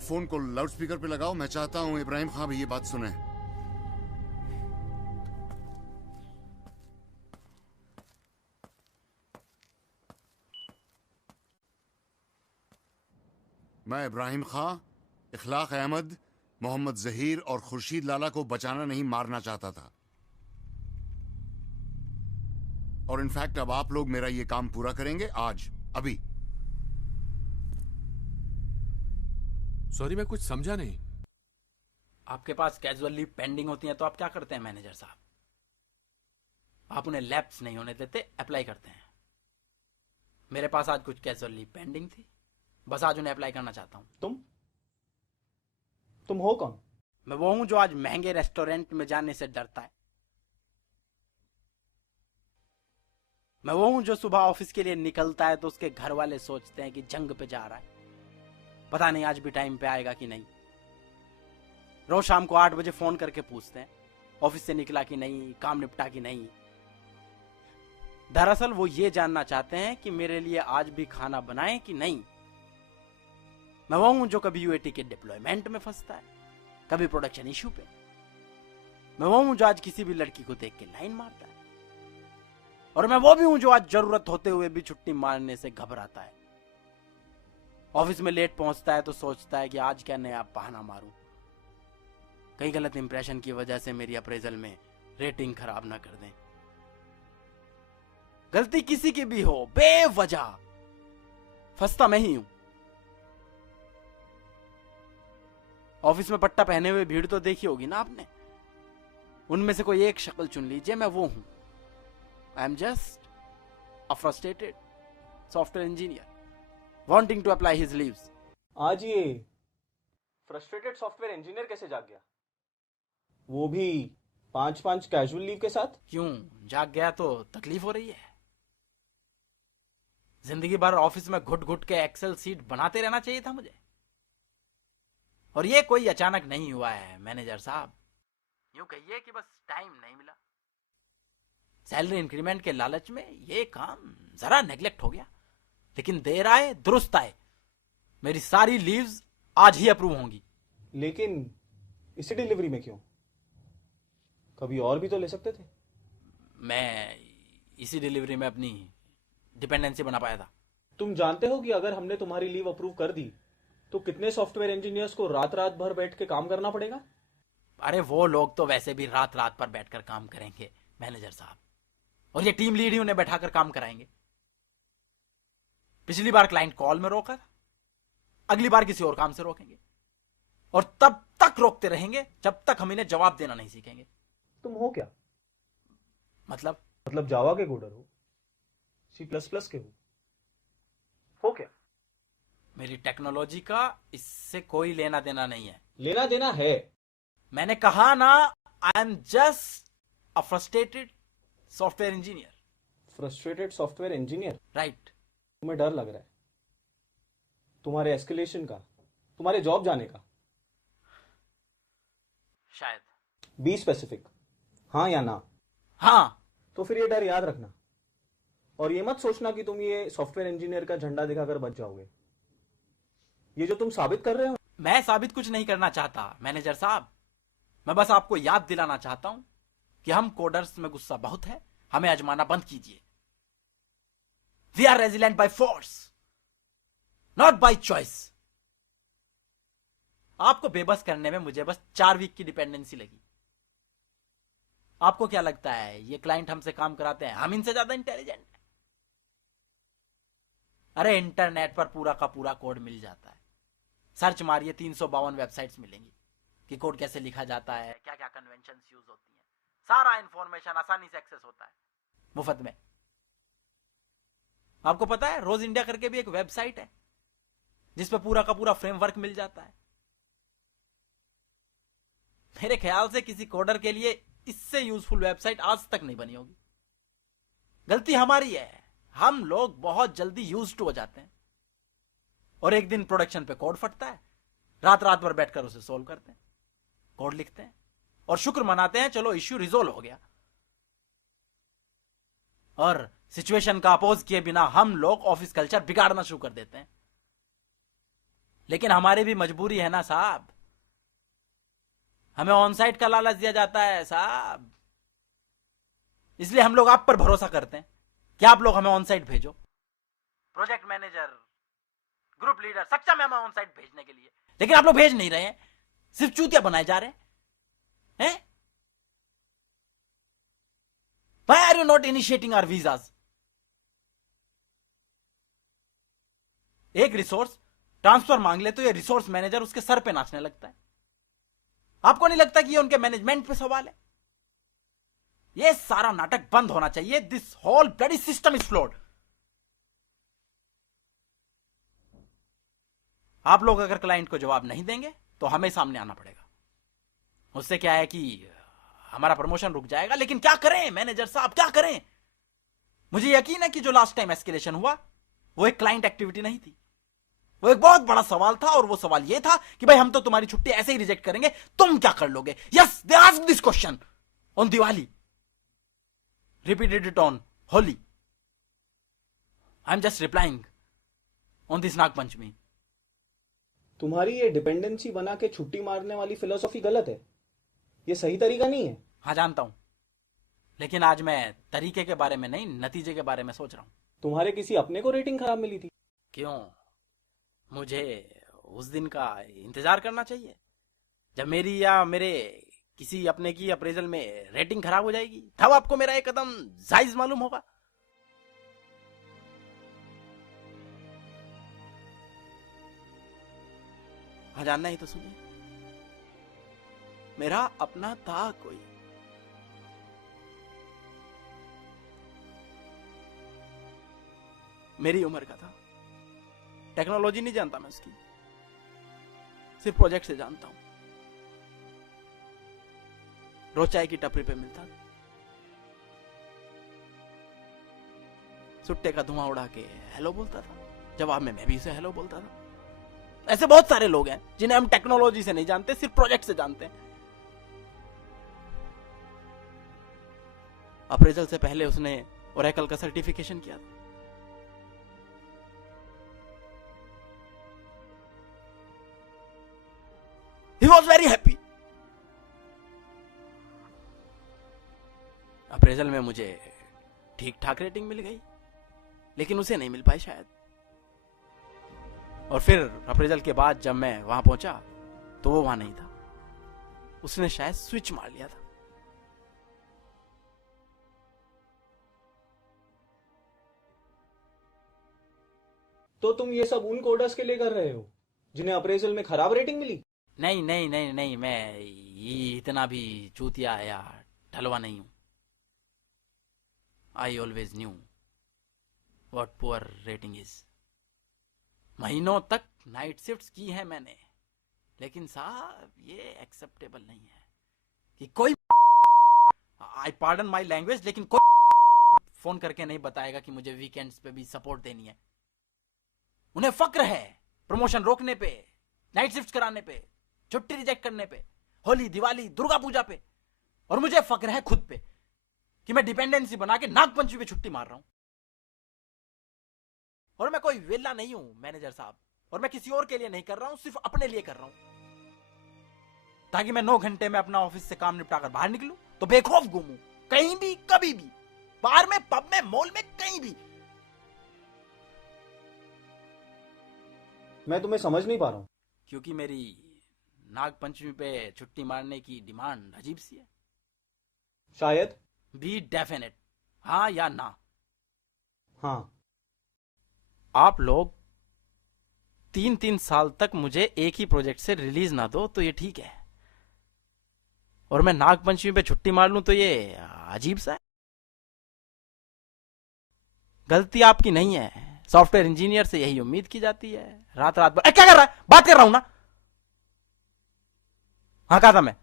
Phone को loudspeaker पे लगाओ, मैं चाहता हूं इब्राहिम खां भी ये बात सुने। मैं इब्राहिम खां इखलाक अहमद, मोहम्मद जहीर और खुर्शीद लाला को बचाना नहीं मारना चाहता था। और इनफैक्ट अब आप लोग मेरा ये काम पूरा करेंगे आज, अभी। सॉरी, मैं कुछ समझा नहीं। आपके पास कैजुअल लीव पेंडिंग होती है तो आप क्या करते हैं मैनेजर साहब? आप उन्हें लैप्स नहीं होने देते, अप्लाई करते हैं। मेरे पास आज कुछ कैजुअल लीव पेंडिंग थी, बस आज उन्हें अप्लाई करना चाहता हूं। तुम हो कौन? मैं वो हूं जो आज महंगे रेस्टोरेंट में जाने से डरता है। मैं वो हूं जो सुबह ऑफिस के लिए निकलता है तो उसके घर वाले सोचते हैं कि जंग पे जा रहा है, पता नहीं आज भी टाइम पे आएगा कि नहीं। रोज शाम को 8 बजे फोन करके पूछते हैं ऑफिस से निकला कि नहीं, काम निपटा कि नहीं। दरअसल वो ये जानना चाहते हैं कि मेरे लिए आज भी खाना बनाएं कि नहीं। मैं वो हूं जो कभी यूएटी के डिप्लॉयमेंट में फंसता है, कभी प्रोडक्शन इशू पे। मैं वो हूं जो आज किसी भी लड़की को देख के लाइन मारता है, और मैं वो भी हूं जो आज जरूरत होते हुए भी छुट्टी मारने से घबराता है। ऑफिस में लेट पहुंचता है तो सोचता है कि आज क्या नया बहाना मारूं, कहीं गलत इंप्रेशन की वजह से मेरी अप्रेजल में रेटिंग खराब ना कर दें। गलती किसी की भी हो, बेवजह फंसता मैं ही हूं। ऑफिस में पट्टा पहने हुए भीड़ तो देखी होगी ना आपने। उनमें से कोई एक शक्ल चुन लीजिए, मैं वो हूं। आई am just a frustrated software engineer wanting to apply his leaves. आज ये फ्रस्ट्रेटेड सॉफ्टवेयर इंजीनियर कैसे जाग गया? वो भी 5-5 कैजुअल लीव के साथ? क्यों जाग गया तो तकलीफ हो रही है? जिंदगी भर ऑफिस में घुट घुट के एक्सेल सीट बनाते रहना चाहिए था मुझे, और ये कोई अचानक नहीं हुआ है मैनेजर साहब। यूं कहिए कि बस टाइम नहीं मिला। सैलरी इंक्रीमेंट के लालच में ये काम जरा नेग्लेक्ट हो गया, लेकिन देर आए दुरुस्त आए। मेरी सारी लीव्स आज ही अप्रूव होंगी। लेकिन इसी डिलीवरी में क्यों? कभी और भी तो ले सकते थे। मैं इसी डिलीवरी में अपनी डिपेंडेंसी बना पाया था। तुम जानते हो कि अगर हमने तुम्हारी लीव अप्रूव कर दी तो कितने सॉफ्टवेयर इंजीनियर्स को रात रात भर बैठ के काम करना पड़ेगा? अरे वो लोग तो वैसे भी रात रात पर बैठकर काम करेंगे मैनेजर साहब, और ये टीम लीड ही उन्हें बैठाकर काम कराएंगे। पिछली बार क्लाइंट कॉल में रोका, अगली बार किसी और काम से रोकेंगे, और तब तक रोकते रहेंगे जब तक हम इन्हें जवाब देना नहीं सीखेंगे। तुम हो क्या? मतलब जावा के कोडर हो, C++ के हो क्या? मेरी टेक्नोलॉजी का इससे कोई लेना देना नहीं है। लेना देना है। मैंने कहा ना, आई am just a frustrated software engineer. Frustrated software engineer? Right. तुम्हें डर लग रहा है तुम्हारे एस्केलेशन का, तुम्हारे जॉब जाने का? शायद। बी स्पेसिफिक, हाँ या ना? हाँ। तो फिर ये डर याद रखना, और ये मत सोचना कि तुम ये सॉफ्टवेयर इंजीनियर का झंडा दिखाकर बच जाओगे। ये जो तुम साबित कर रहे हो। मैं साबित कुछ नहीं करना चाहता मैनेजर साहब, मैं बस आपको याद दिलाना चाहता हूं कि हम कोडर्स में गुस्सा बहुत है, हमें आजमाना बंद कीजिए। We are resilient by force, not by choice. आपको बेबस करने में मुझे बस 4 वीक की डिपेंडेंसी लगी। आपको क्या लगता है ये क्लाइंट हमसे काम कराते हैं, हम इनसे ज्यादा इंटेलिजेंट हैं? अरे इंटरनेट पर पूरा का पूरा कोड मिल जाता है। सर्च मारिए, 352 वेबसाइट्स मिलेंगी कि कोड कैसे लिखा जाता है, क्या क्या कन्वेंशंस यूज होती हैं। सारा इंफॉर्मेशन आसानी से एक्सेस होता है, मुफ्त में। आपको पता है रोज इंडिया करके भी एक वेबसाइट है जिसपे पूरा का पूरा फ्रेमवर्क मिल जाता है। मेरे ख्याल से किसी कोडर के लिए इससे यूजफुल वेबसाइट आज तक नहीं बनी होगी। गलती हमारी है, हम लोग बहुत जल्दी यूज्ड हो जाते हैं, और एक दिन प्रोडक्शन पे कोड फटता है, रात रात भर बैठकर उसे सोल्व करते हैं, कोड लिखते हैं और शुक्र मनाते हैं चलो इश्यू रिजोल्व हो गया। और सिचुएशन का अपोज किए बिना हम लोग ऑफिस कल्चर बिगाड़ना शुरू कर देते हैं। लेकिन हमारी भी मजबूरी है ना साहब, हमें ऑन साइट का लालच दिया जाता है साहब, इसलिए हम लोग आप पर भरोसा करते हैं कि आप लोग हमें ऑन साइट भेजो। प्रोजेक्ट मैनेजर, ग्रुप लीडर सक्षम है हमें ऑन साइट भेजने के लिए, लेकिन आप लोग भेज नहीं रहे हैं, सिर्फ चूतिया बनाए जा रहे हैं। Why are you not initiating our visas? एक रिसोर्स ट्रांसफर मांग ले तो ये रिसोर्स मैनेजर उसके सर पे नाचने लगता है। आपको नहीं लगता कि ये उनके मैनेजमेंट पे सवाल है? ये सारा नाटक बंद होना चाहिए। This whole bloody system is flawed. आप लोग अगर क्लाइंट को जवाब नहीं देंगे तो हमें सामने आना पड़ेगा। उससे क्या है कि हमारा प्रमोशन रुक जाएगा, लेकिन क्या करें मैनेजर साहब, क्या करें? मुझे यकीन है कि जो लास्ट टाइम एस्केलेशन हुआ वो एक क्लाइंट एक्टिविटी नहीं थी, वो एक बहुत बड़ा सवाल था, और वो सवाल ये था कि भाई हम तो तुम्हारी छुट्टी ऐसे ही रिजेक्ट करेंगे, तुम क्या कर लोगे? Yes, they asked this question on Diwali, repeated it on Holi. I am just replying on this Nag Panchami. तुम्हारी ये डिपेंडेंसी बना के छुट्टी मारने वाली फिलोसॉफी गलत है, ये सही तरीका नहीं है। हाँ जानता हूं, लेकिन आज मैं तरीके के बारे में नहीं, नतीजे के बारे में सोच रहा हूं। तुम्हारे किसी अपने को रेटिंग खराब मिली थी? क्यों? मुझे उस दिन का इंतजार करना चाहिए जब मेरी या मेरे किसी अपने की अप्रेजल में रेटिंग खराब हो जाएगी, तब आपको मेरा एक कदम जायज मालूम होगा। हाँ जानना ही तो सुनिए, मेरा अपना था कोई, मेरी उम्र का था, टेक्नोलॉजी नहीं जानता मैं उसकी, सिर्फ प्रोजेक्ट से जानता हूं। रोज चाय की टपरी पे मिलता, सुट्टे का धुआं उड़ा के हेलो बोलता था, जवाब में मैं भी उसे हेलो बोलता था। ऐसे बहुत सारे लोग हैं जिन्हें हम टेक्नोलॉजी से नहीं जानते, सिर्फ प्रोजेक्ट से जानते हैं। अप्रेजल से पहले उसने ओरेकल का सर्टिफिकेशन किया था। He was very happy. Appraisal में मुझे ठीक ठाक रेटिंग मिल गई, लेकिन उसे नहीं मिल पाई शायद। और फिर अप्रेजल के बाद जब मैं वहां पहुंचा तो वो वहां नहीं था, उसने शायद स्विच मार लिया था। तो तुम ये सब उन कोडर्स के लिए कर रहे हो जिन्हें अप्रेजल में खराब रेटिंग मिली? नहीं नहीं नहीं नहीं, मैं ये इतना भी चूतिया या ठलवा नहीं हूं। I always knew what poor rating is. महीनों तक नाइट शिफ्ट्स की है मैंने, लेकिन साहब ये एक्सेप्टेबल नहीं है कि कोई, आई पार्डन माई लैंग्वेज, लेकिन कोई फोन करके नहीं बताएगा कि मुझे वीकेंड्स पे भी सपोर्ट देनी है। उन्हें फक्र है प्रमोशन रोकने पे, नाइट शिफ्ट कराने पे, छुट्टी रिजेक्ट करने पे, होली, दिवाली, दुर्गा पूजा पे, और मुझे फक्र है खुद पे कि मैं डिपेंडेंसी बना के नागपंचमी पे छुट्टी मार रहा हूं। और मैं कोई वेला नहीं हूं मैनेजर साहब, और मैं किसी और के लिए नहीं कर रहा हूं, सिर्फ अपने लिए कर रहा हूं, ताकि मैं 9 घंटे में अपना ऑफिस से काम निपटाकर बाहर निकलूं तो बेखौफ घूमूं, कहीं भी कभी भी, बाहर में, पब में, मॉल में, कहीं भी। मैं तुम्हें समझ नहीं पा रहा हूं। क्योंकि मेरी नागपंचमी पे छुट्टी मारने की डिमांड अजीब सी है। शायद। बी डेफिनेट, हाँ या ना। हाँ। आप लोग 3-3 साल तक मुझे एक ही प्रोजेक्ट से रिलीज ना दो तो ये ठीक है, और मैं नागपंचमी पे छुट्टी मार लूं तो ये अजीब सा है। गलती आपकी नहीं है, सॉफ्टवेयर इंजीनियर से यही उम्मीद की जाती है। रात रात भर क्या कर रहा है? बात कर रहा हूं ना। हाँ कहा था मैं,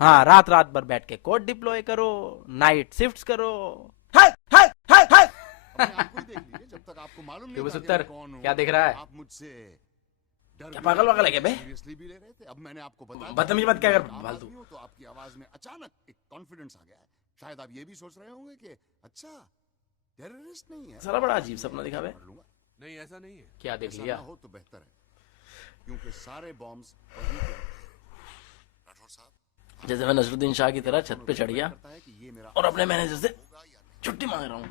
हाँ रात रात भर बैठ के कोड डिप्लॉय करो, नाइट शिफ्ट्स करो। हाय हाय हाय हाय। आपको ही देख लीजिए, जब तक आपको मालूम नहीं था कि मैं कौन हूं। क्या देख रहा है? आप मुझसे क्या पागल वागल है क्या बे? सीरियसली भी ले रहे थे। अब मैंने आपको बताया, बदतमीजी मत क्या कर आप फालतू। आदमी हो तो आपकी आवाज में अचानक एक कॉन्फिडेंस आ गया है। शायद आप ये भी सोच रहे होंगे कि अच्छा टेररिस्ट नहीं है, साला बड़ा अजीब सपना दिखा बे। कर लूंगा। नहीं ऐसा नहीं है। क्या देख ऐसा लिया? ना हो तो बेहतर है। क्योंकि सारे बॉम्ब्स वहीं पे रखे हैं। राठौर साहब जैसे मैं नसरुद्दीन शाह की तरह छत पे चढ़ गया करता है कि ये मेरा और अपने मैनेजर से छुट्टी मांग रहा हूँ।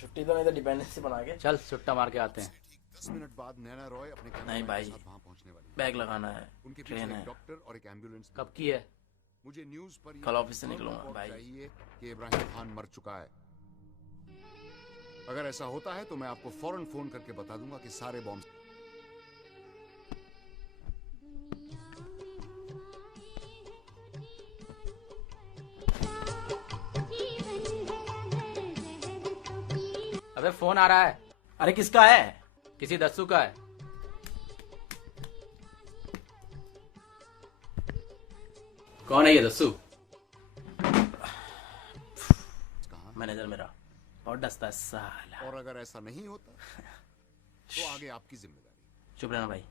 छुट्टी तो नहीं तो डिपेंडेंसी बना के चल सुट्टा मार के आते हैं। ठीक 10 मिनट बाद नैना रॉय अपने नहीं कैमरामैन भाई। के साथ वहां पहुंचने वाली है। बैग लगाना है, उनके ट्रेन पीछे है। एक डॉक्टर और एक एम्बुलेंस। कब की है? मुझे न्यूज़ पर ये कल ऑफिस से तुरंत निकलूंगा रिपोर्ट भाई। चाहिए कि इब्राहिम खान मर चुका है। अगर ऐसा होता है तो मैं आपको फौरन फोन करके बता दूंगा कि सारे बॉम्ब। अबे फोन आ रहा है। अरे किसका है? किसी दस्सू का है। कौन है ये दस्सू? कहा मैनेजर मेरा बहुत डसता है साला। और अगर ऐसा नहीं होता तो आगे आपकी जिम्मेदारी। चुप रहना भाई।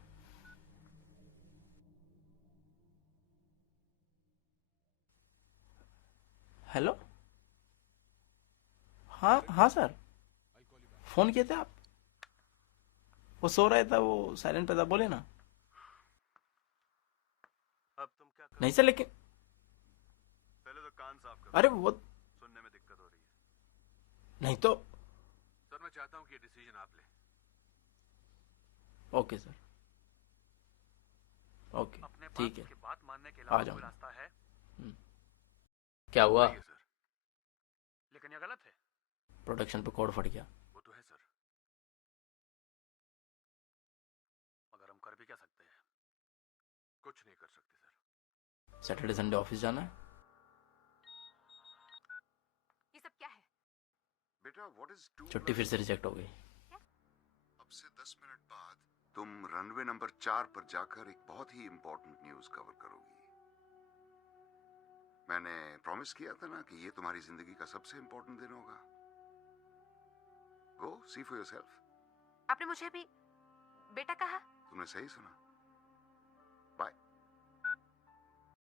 हेलो, हाँ हाँ सर, फोन किए थे आप? वो सो रहा था, वो साइलेंट पे था, बोले ना। अब तुम क्या करो? नहीं सर, लेकिन पहले तो कान साफ करो। अरे वो सुनने में दिक्कत हो रही है। नहीं तो। सर मैं चाहता हूँ कि ये डिसीजन आप लें। ओके सर, ओके अपने ठीक है। की बात मानने के आ अलावा जाऊं। कोई रास्ता है? क्या हुआ? नहीं है सर, लेकिन ये गलत है। प्रोडक्शन पे कोड फट गया। वो तो है सर, मगर हम कर भी क्या सकते हैं? कुछ नहीं कर सकते सर। सैटरडे संडे ऑफिस जाना है। ये सब क्या है? बेटा व्हाट इज छुट्टी फिर से रिजेक्ट हो गई। अब से 10 मिनट बाद तुम रनवे नंबर 4 पर जाकर एक बहुत ही इंपॉर्टेंट न्यूज कवर करोगी। मैंने प्रॉमिस किया था ना कि ये तुम्हारी जिंदगी का सबसे इंपॉर्टेंट दिन होगा। गो सी फॉर योरसेल्फ। आपने मुझे अभी बेटा कहा? तुमने सही सुना।